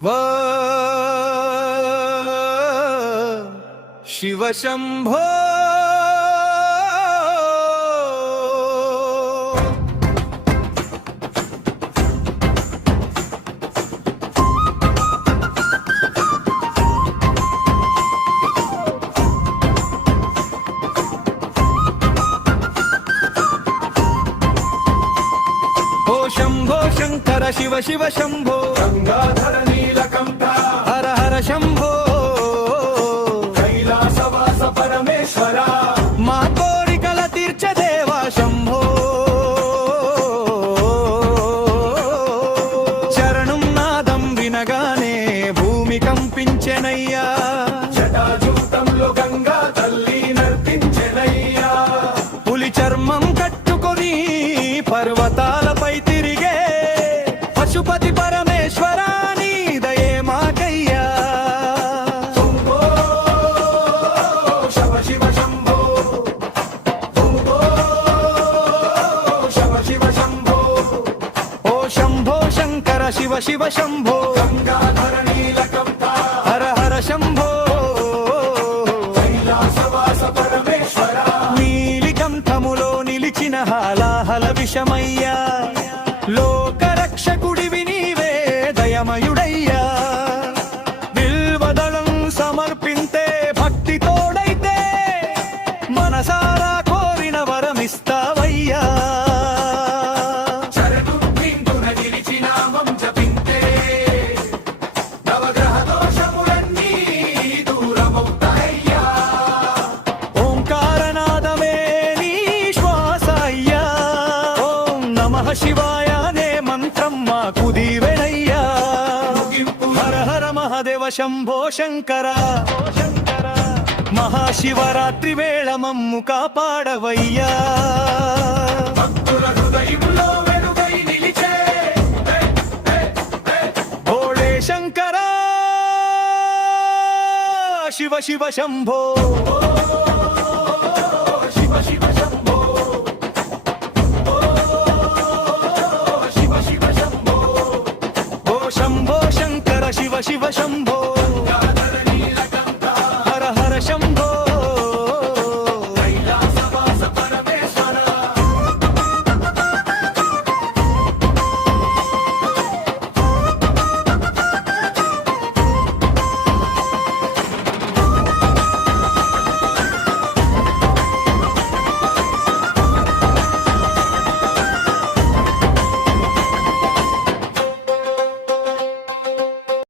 వా శివ శంభో శంభో శంకర శివ శివ శంభో గంగాధర నీలకంఠ హర హర శంభో కైలాసవాస పరమేశ్వర మా కోరికల తీర్చదేవా శంభో చరణం నాదం వినగానే భూమి కంపించెనయ్యా జటాజూటంలో గంగా తల్లి నర్తించెనయ్యా పులి చర్మం కట్టుకొని పర్వతాలపై తిరిగే పశుపతి పరమేశ్వర నీ దయే మాకయ్యా శంభో శివ శివ శంభో శంభో శివ శివ శంభో ఓ శంభో శంకర శివ శివ శంభో గంగాధర నీలకంఠ హర హర శంభో కైలాసవాస పరమేశ్వర నీలికంఠములో నిలిచిన హాలాహల విషమయ్యా లోకరక్షకుడివి నీవే దయమయుడయ్యా బిల్వదళం సమర్పింతే భక్తి తోడైతే మనసారా కోరిన వరమిస్తావయ్యా శరదుర్భిందున నిలిచి నామం జపింతే నవగ్రహ దోషములన్నీ దూరమవుతాయ్యా ఓంకారనాదమే నీ శ్వాస అయ్యా ఓం నమః శివాయనే మంత్రం మాకు దీవెనయ్యా ముగింపు హర హర మహాదేవ శంభో శంకర మహాశివరాత్రి వేళ మమ్ము కాపాడవయ్యా భక్తుల హృదయంలో వెలుగై నిలిచే భోళే శంకర శివ శివ శంభో శివ శివ శంభో శివ శివ శంభో ఓ శంభో శంకర శివ శివ శంభో